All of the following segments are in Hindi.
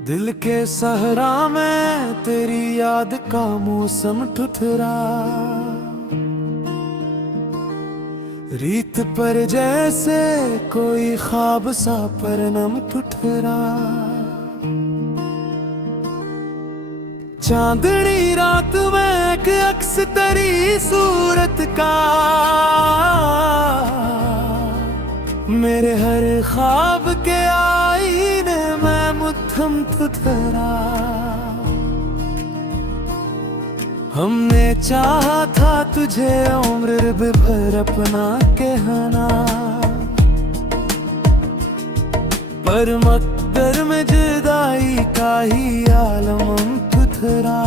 दिल के सहरा में तेरी याद का मौसम ठुठरा, रीत पर जैसे कोई ख्वाब सा परनम ठुठरा। चांदनी रात में एक अक्स तेरी सूरत का, मेरे हर ख्वाब के आईने में मुट्ठम ठुठरा। हमने चाहा था तुझे उम्र भर अपना कहना, पर मकदर में जुदाई का ही आलम ठुठरा।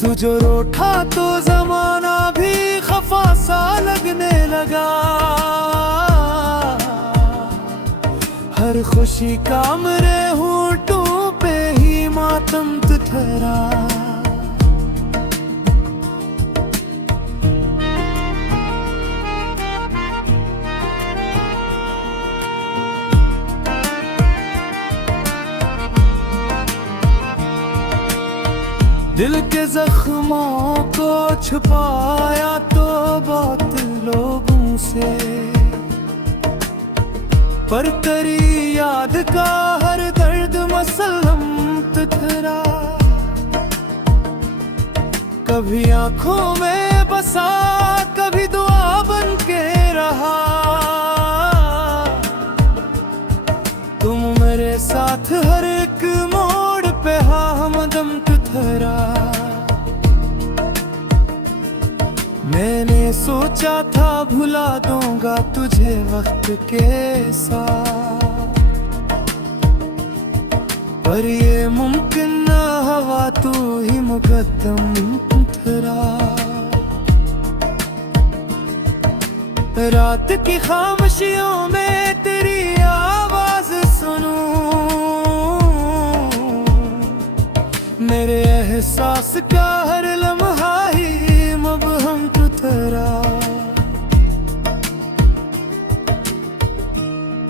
तू जो रूठा तो जमाना भी खफा सा लगने लगा, हर खुशी का मेरे होंठों पे ही मातम ठहरा। दिल के जख्मों को छुपाया तो बहुत लोगों से, पर तेरी याद का हर दर्द मसलम ठहरा। कभी आंखों में बसा, कभी दुआ बन के रहा, तुम मेरे साथ हर एक मोड़ पे हमदम ठहरा। मैंने सोचा था भुला दूंगा तुझे वक्त के साथ, पर ये मुमकिन न हवा तू ही मुकद्दम ठहरा। रात की खामोशियों में तेरी आवाज सुनूं, मेरे एहसास का हर लम्हा ही मबहम ठहरा।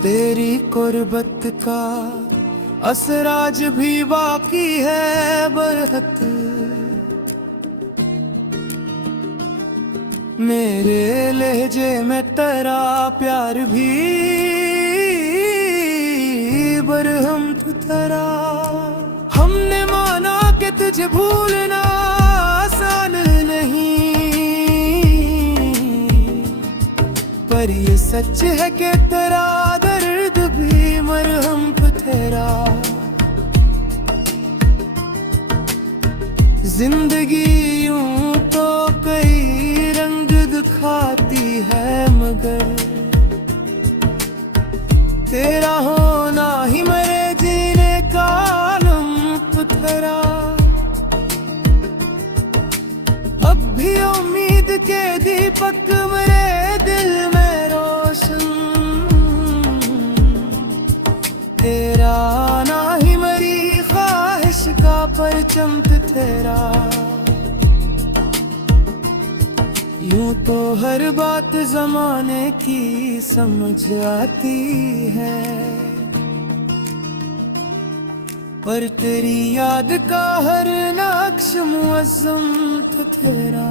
तेरी कुर्बत का असर आज भी बाकी है बरहत, मेरे लहजे में तेरा प्यार भी बरहम ठहरा। हमने माना कि तुझे भूलना आसान नहीं, पर ये सच है कि तेरा दर्द भी मरहम ठहरा। जिंदगी यूं तो कई रंग दिखाती है, मगर तेरा होना ही मेरे जीने का आलम ठहरा। अब भी उम्मीद के दीपक मेरे दिल में रोशन, तेरा आना ही मेरी ख्वाहिश का परचम ठहरा। यूं तो हर बात जमाने की समझ आती है, पर तेरी याद का हर नक्श मुअज़्ज़म ठहरा।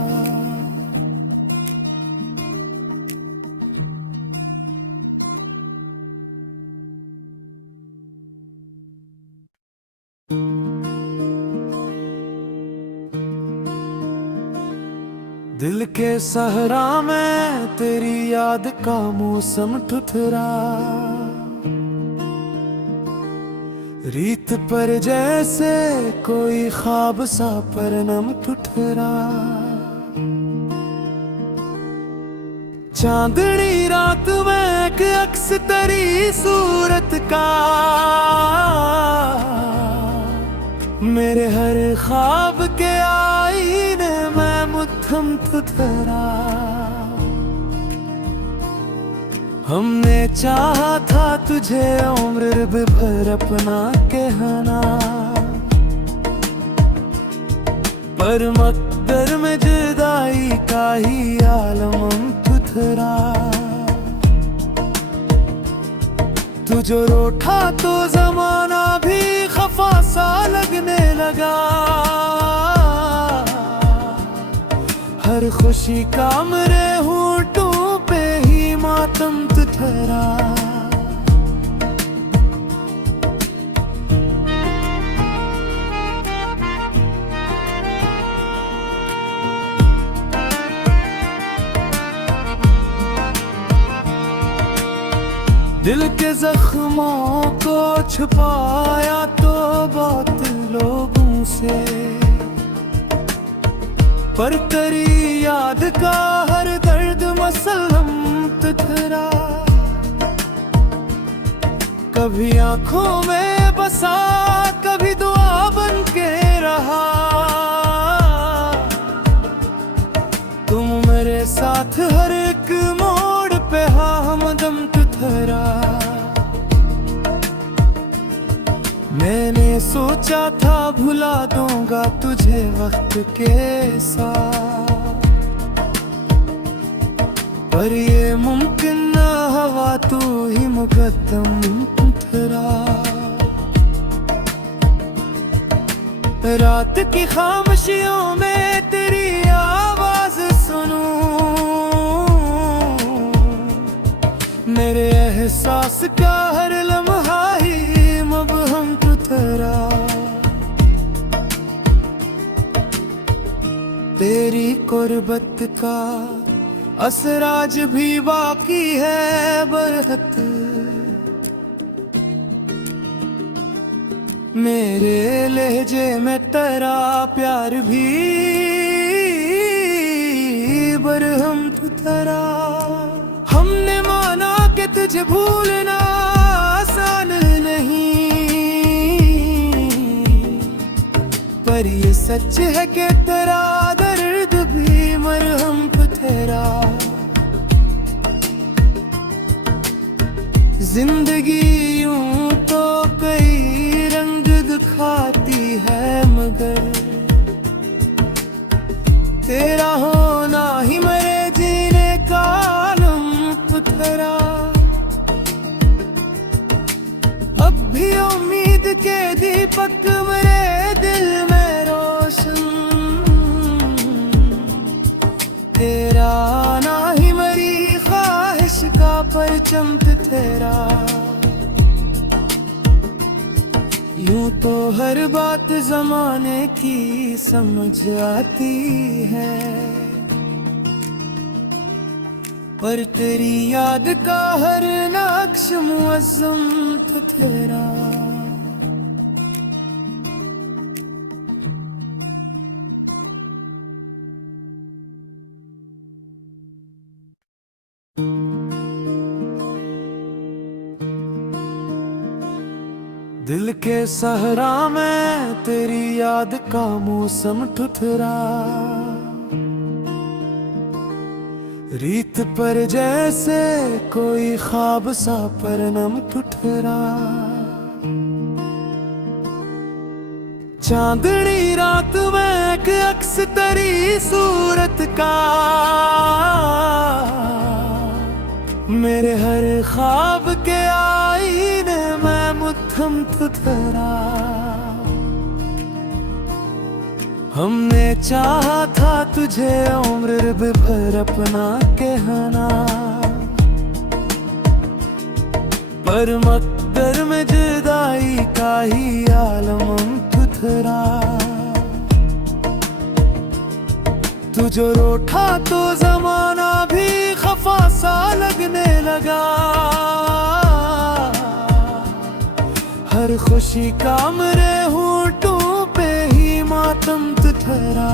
दिल के सहरा में तेरी याद का मौसम ठुठरा, रीत पर जैसे कोई ख्वाब सा परनम ठुठरा। चांदनी रात में एक अक्स तेरी सूरत का, मेरे हर ख्वाब के आईने में मुट्ठम ठहरा। हमने चाहा था तुझे उम्र भर अपना कहना, पर मकदर में जुदाई का ही आलम ठहरा। तू जो रूठा तो जमाना भी खफा सा लगने लगा। हर खुशी का मेरे होठों पे ही मातम ठहरा। दिल के जख्मों को छुपाया तो बहुत लोगों से, पर तेरी याद का हर दर्द मसलम ठहरा। कभी आंखों में बसा, कभी दुआ बन के रहा। तुम मेरे साथ हर एक मोड़ पे हमदम ठहरा। मैंने सोचा था भुला दूंगा तुझे वक्त के साथ, पर ये मुमकिन न हवा तू ही मुकद्दम ठहरा। रात की खामोशियों में तेरी आवाज सुनूं, मेरे एहसास का हर लम्हा ही मबहम ठहरा। तेरी कुर्बत का असर आज भी बाकी है बरहत। मेरे लहजे में तेरा प्यार भी बरहम ठहरा। हमने माना कि तुझे भूलना आसान नहीं, पर ये सच है कि तेरा दर्द भी मरहम ठहरा। जिंदगी यूं तो कई रंग दिखाती है, मगर तेरा होना ही मेरे जीने का आलम ठहरा। अब भी उम्मीद के दीपक मेरे दिल में रोशन, तेरा आना ही मेरी ख्वाहिश का परचम ठहरा। यूं तो हर बात जमाने की समझ आती है, पर तेरी याद का हर नक्श मुअज़्ज़म ठहरा। दिल के सहरा में तेरी याद का मौसम ठुठरा। रीत पर जैसे कोई ख्वाब सा परनम ठुठरा। चांदनी रात में एक अक्स तेरी सूरत का, मेरे हर ख्वाब के आईने में मुद्दम ठहरा। हमने चाहा था तुझे उम्र भर अपना कहना, पर मकदर में जुदाई का ही आलम ठहरा। तू जो रूठा तो जमाना भी खफा सा लगने लगा। हर खुशी का मेरे होठों पे ही मातम ठहरा।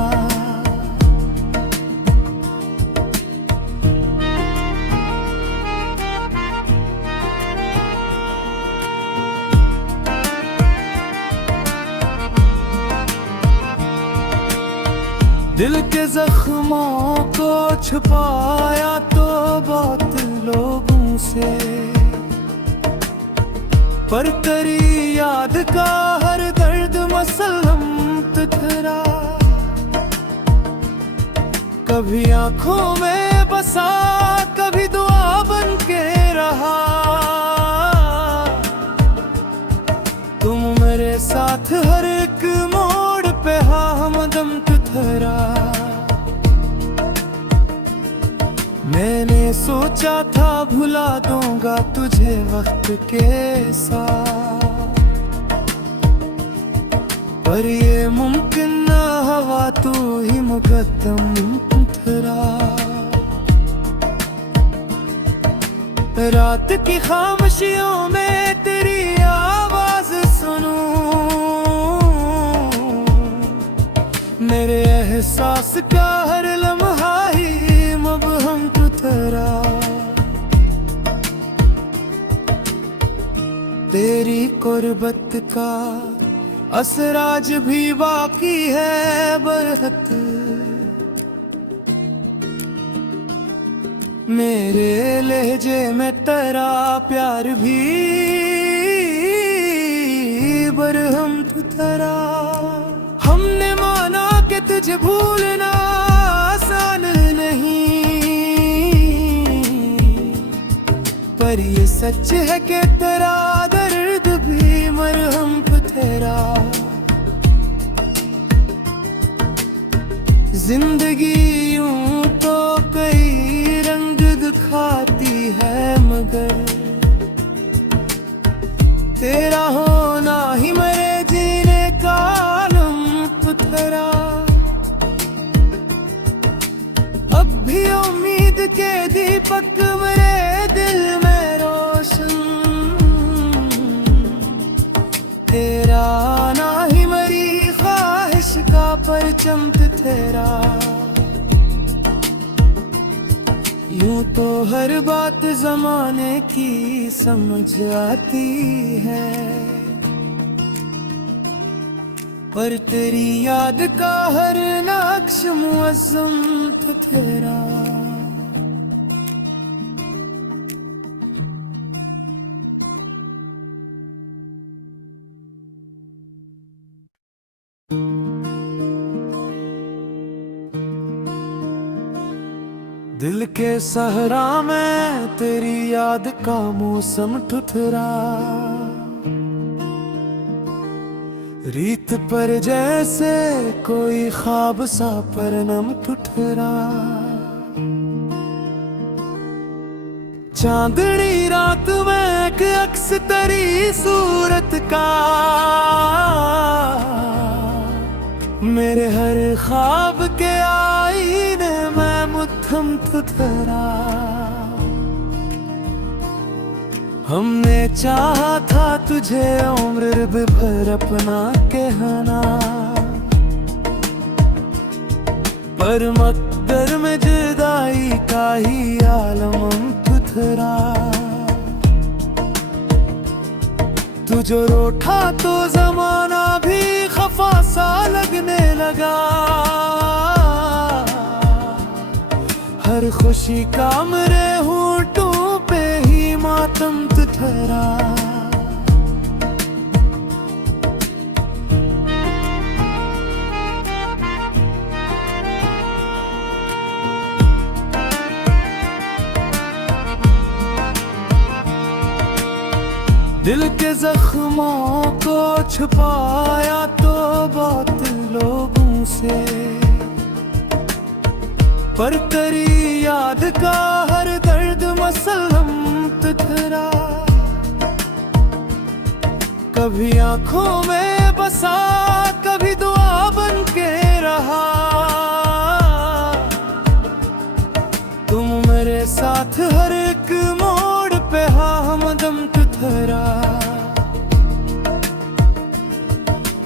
दिल के जख्मों को छुपाया तो बहुत लोगों से, पर तेरी याद का हर दर्द मसलम ठहरा। कभी आंखों में बसा, कभी दुआ बन के रहा। मैंने सोचा था भुला दूंगा तुझे वक्त के साथ, पर ये मुमकिन न हवा, तू ही मुकद्दम ठहरा। रात की खामोशियों में तेरी आवाज सुनूं, मेरे एहसास का हर लम्हा ही मबहम तू तेरा। तेरी कुर्बत का असर आज भी बाकी है बरहत, मेरे लहजे में तेरा प्यार भी बरहम तू तेरा। हमने माना कि तुझे भूलना आसान नहीं, पर ये सच है कि तेरा दर्द भी मरहम पे तेरा। जिंदगी यूं तो कई रंग दिखाती है, मगर तेरा होना ही मेरे जीने का आलम तेरा। अब भी उम्मीद के दीपक मेरे दिल में रोशन, तेरा आना ही मेरी ख्वाहिश का परचम तेरा। यूं तो हर बात जमाने की समझ आती है, पर तेरी याद का हर नक्श मुअज़्ज़म था तेरा। दिल के सहरा में तेरी याद का मौसम ठुठरा, रीत पर जैसे कोई ख्वाब सा परनम ठुठरा। चांदनी रात में एक अक्स तेरी सूरत का, मेरे हर ख्वाब के आईने में मुत्थम ठुठरा। हमने चाहा था तुझे उम्र भर अपना कहना, पर मकदर में जुदाई का ही आलम ठुठरा। तू जो रूठा तो जमाना भी खफा सा लगने लगा, हर खुशी का मेरे होंठों पे ही मातम ठहरा। दिल के जख्मों को छुपाया तो बहुत लोगों से, पर तेरी याद का हर दर्द मसलम ठहरा। कभी आंखों में बसा, कभी दुआ बन के रहा, तुम मेरे साथ हर एक मोड़ पे हमदम ठहरा।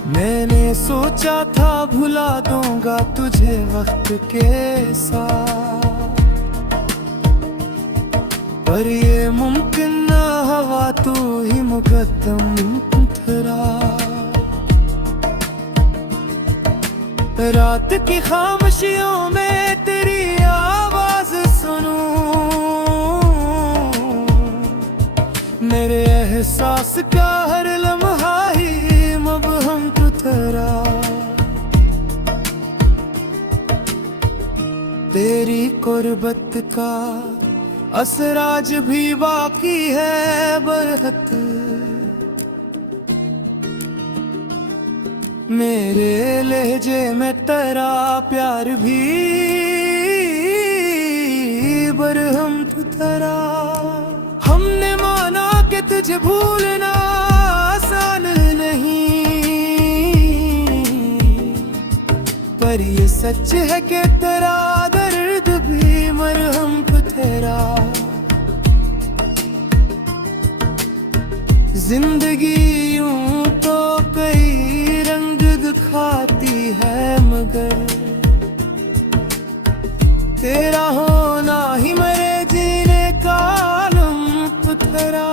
मैंने सोचा था भुला दूंगा तुझे वक्त के साथ, पर ये मुमकिन न हवा, तू ही मुकद्दम ठहरा। रात की खामोशियों में तेरी आवाज सुनूं, मेरे एहसास का हर लम्हा ही मबहम तेरा। तेरी कुर्बत का असर आज भी बाकी है बरहत, मेरे लहजे में तेरा प्यार भी बरहम तू तेरा। हमने माना कि तुझे भूलना आसान नहीं, पर ये सच है कि तेरा दर्द भी मरहम तू तेरा। जिंदगी यूं तो कई रंग दिखाती है, मगर तेरा होना ही मेरे जीने का आलम तेरा।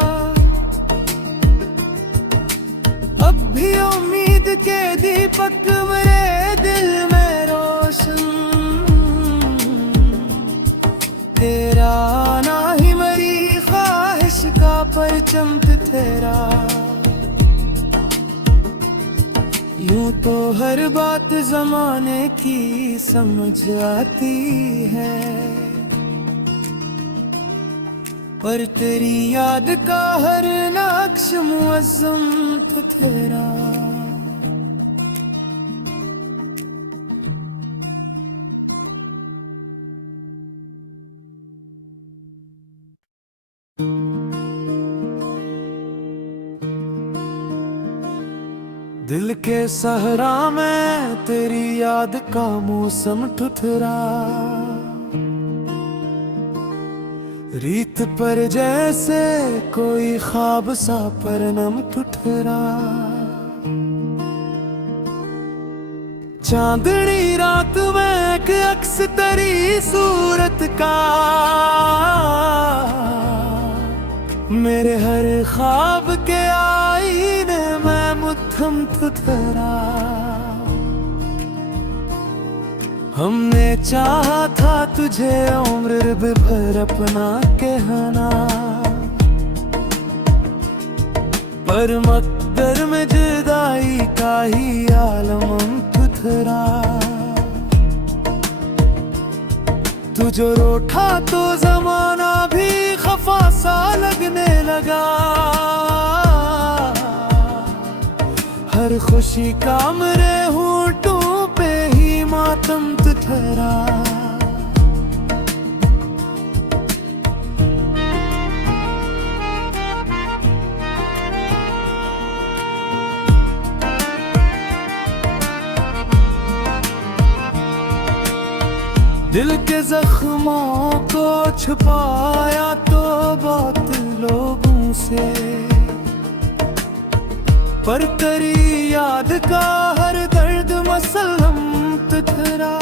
अब भी उम्मीद के दीपक मेरे दिल में रोशन, तेरा आना ही मेरी ख्वाहिश का परचम तेरा। यूं तो हर बात जमाने की समझ आती है, पर तेरी याद का हर नक्श मुअज़्ज़म तेरा। दिल के सहरा में तेरी याद का मौसम ठुठरा, रीत पर जैसे कोई ख्वाब सा परनम ठुठरा। चांदनी रात में एक अक्स तेरी सूरत का, मेरे हर ख्वाब के आईने में मुत्थम ठुठरा। हमने चाहा था तुझे उम्र भर अपना कहना, पर मकदर में जुदाई का ही आलम ठुठरा। तू जो रूठा तो जमाना भी खफा सा लगने लगा, हर खुशी का मेरे होंठों पे ही मातम ठहरा। दिल के जख्मों को छुपाया तो बहुत लोगों से, पर तेरी याद का हर दर्द मसलम तेरा।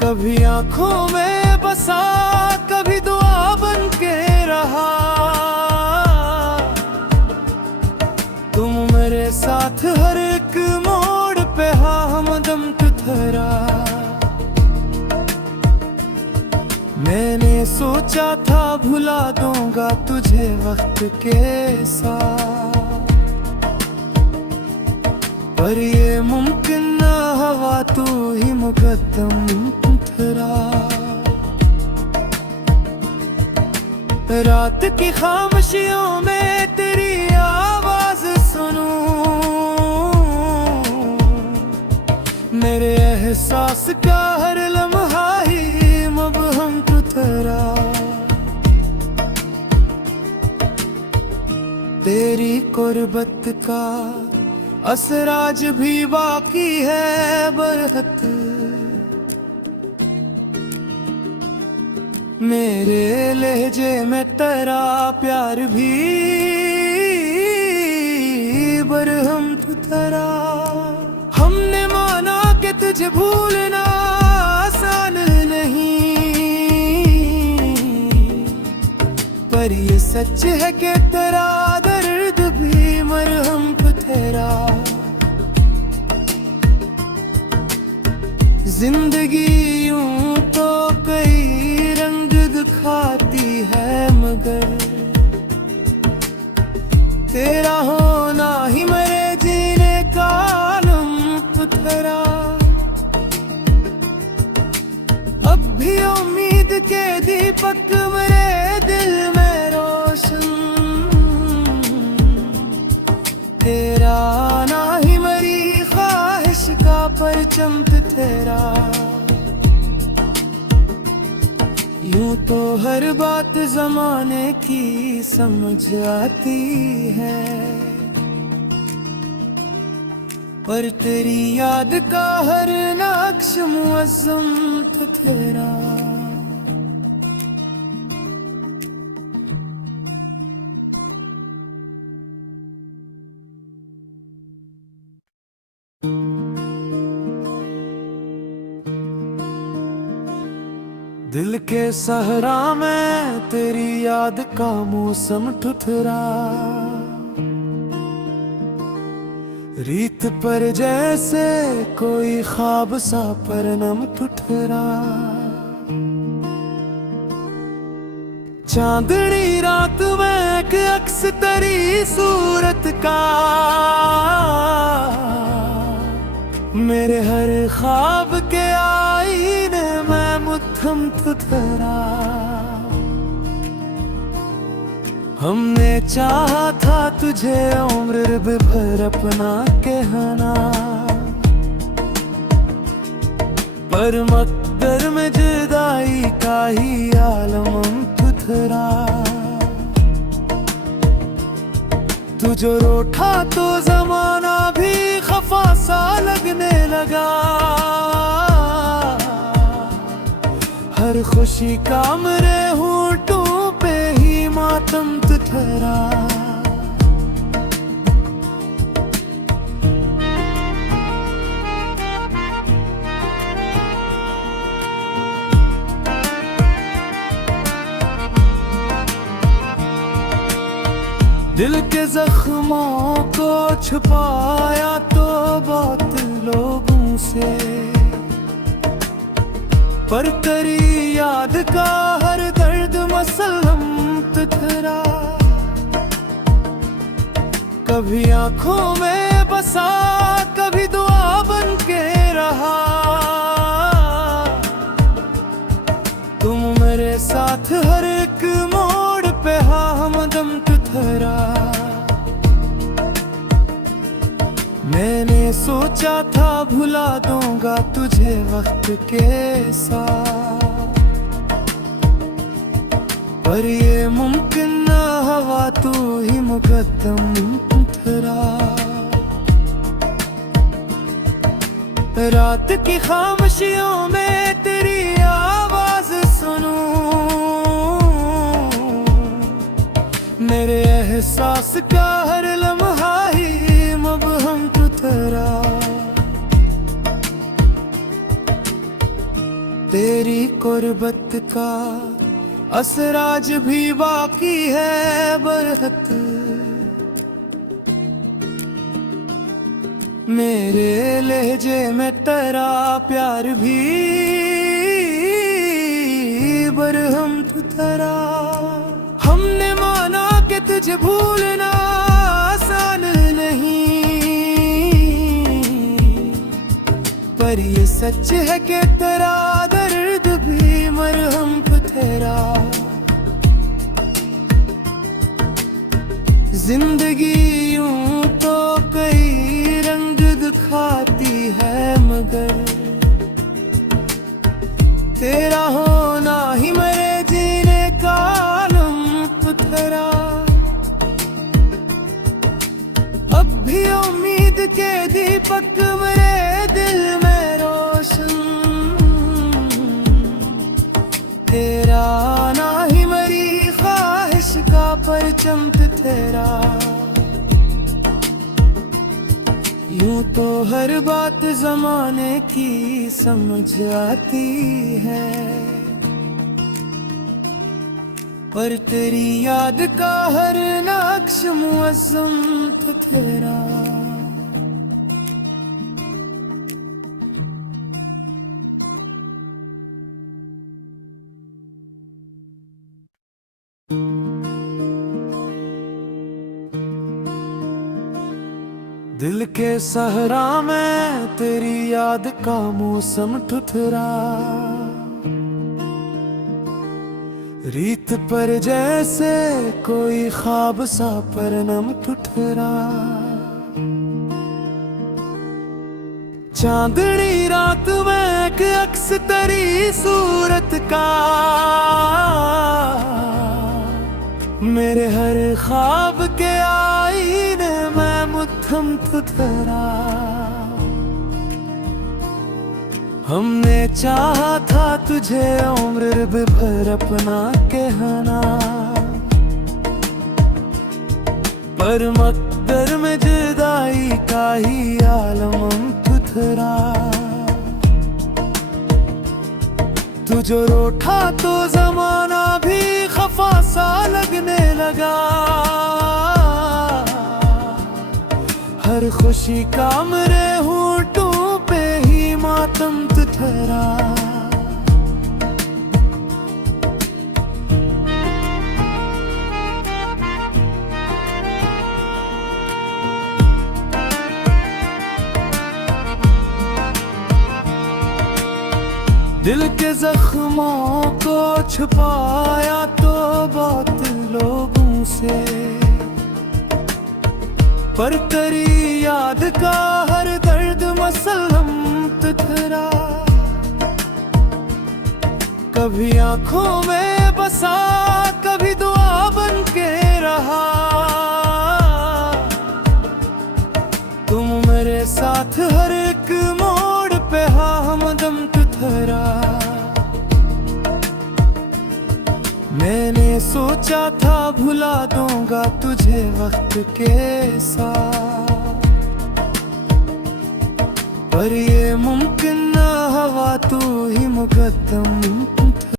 कभी आंखों में बसा, कभी दुआ बन के रहा, तुम मेरे साथ हर एक मोड़ पे हमदम तेरा। मैंने सोचा था भुला दूंगा तुझे वक्त के साथ, पर ये मुमकिन ना हवा तू ही मुकद्दम तेरा। रात की खामोशियों में तेरी आवाज सुनूं, मेरे एहसास का हर लम्हा ही मबहम तेरा। तेरी कुर्बत का असर आज भी बाकी है बरहत, मेरे लहजे में तेरा प्यार भी बरहम तेरा। हमने माना कि तुझे भूलना आसान नहीं, पर ये सच है कि तेरा दर्द भी मरहम तेरा। जिंदगी यूं तो कई रंग दिखाती है, मगर तेरा होना ही मेरे जीने का आलम तेरा। अब भी उम्मीद के दीपक मेरे दिल में रोशन, तेरा आना ही मेरी ख्वाहिश का परचम तेरा। यूं तो हर बात जमाने की समझ आती है, पर तेरी याद का हर नक्श मुअज़्ज़म था तेरा। दिल के सहरा में तेरी याद का मौसम ठुठरा, रीत पर जैसे कोई ख्वाब सा परनम ठुठरा। चांदनी रात में एक अक्स तेरी सूरत का, मेरे हर ख्वाब के आईने में मुद्दम ठुठरा। हमने चाहा था तुझे उम्र भर अपना कहना, पर मकदर में जुदाई का ही आलम ठुठरा। तू जो रूठा तो जमाना भी खफा सा लगने लगा, हर खुशी का मेरे होंठों पे ही मातम ठहरा। दिल के जख्मों को छुपाया तो बहुत लोगों से, पर तेरी याद का हर दर्द मसलम ठहरा। कभी आंखों में बसा, कभी दुआ बन के रहा, तुम मेरे साथ हर एक मोड़ पे हमदम ठहरा। मैंने सोचा था भुला दूंगा तुझे वक्त के साथ, पर ये मुमकिन न हवा तू ही मुकद्दम ठहरा। रात की खामोशियों में तेरी आवाज सुनूं, मेरे एहसास का हर लम्हा ही मबहम ठहरा। तेरी कुर्बत का असर आज भी बाकी है बरहत, मेरे लहजे में तेरा प्यार भी बरहम ठहरा। हमने माना कि तुझे भूलना आसान नहीं, पर ये सच है कि तेरा दर्द भी मरहम ठहरा। जिंदगी यूं तो कई रंग दिखाती है, मगर तेरा होना ही मेरे जीने का आलम ठहरा। अब भी उम्मीद के दीपक मेरे दिल में रोशन, तेरा आना ही मेरी ख्वाहिश का परचम तेरा। यूं तो हर बात जमाने की समझ आती है, पर तेरी याद का हर नक्श मुअज़्ज़म था तेरा। दिल के सहरा में तेरी याद का मौसम ठुठरा, रीत पर जैसे कोई ख्वाब सा परनम ठुठरा। चांदनी रात में एक अक्स तेरी सूरत का। मेरे हर ख्वाब के आईने में मुट्ठम तुझरा। हमने चाहा था तुझे उम्र भर अपना कहना, पर मकदर में जुदाई का ही आलम तुझरा। तू जो रूठा तो जमाना भी खफा सा लगने लगा। हर खुशी का मेरे होठों पे ही मातम तुझरा। दिल के जख्मों को छुपाया तो बहुत लोगों से, पर तेरी याद का हर दर्द मसलम तुझरा। कभी आंखों में बसा, कभी दुआ बन के रहा। तुम मेरे साथ हर एक मोड़ पे हमदम तुझरा। मैंने सोचा था भुला दूंगा तुझे वक्त के साथ, पर ये मुमकिन न हुआ, तू ही मुकद्दम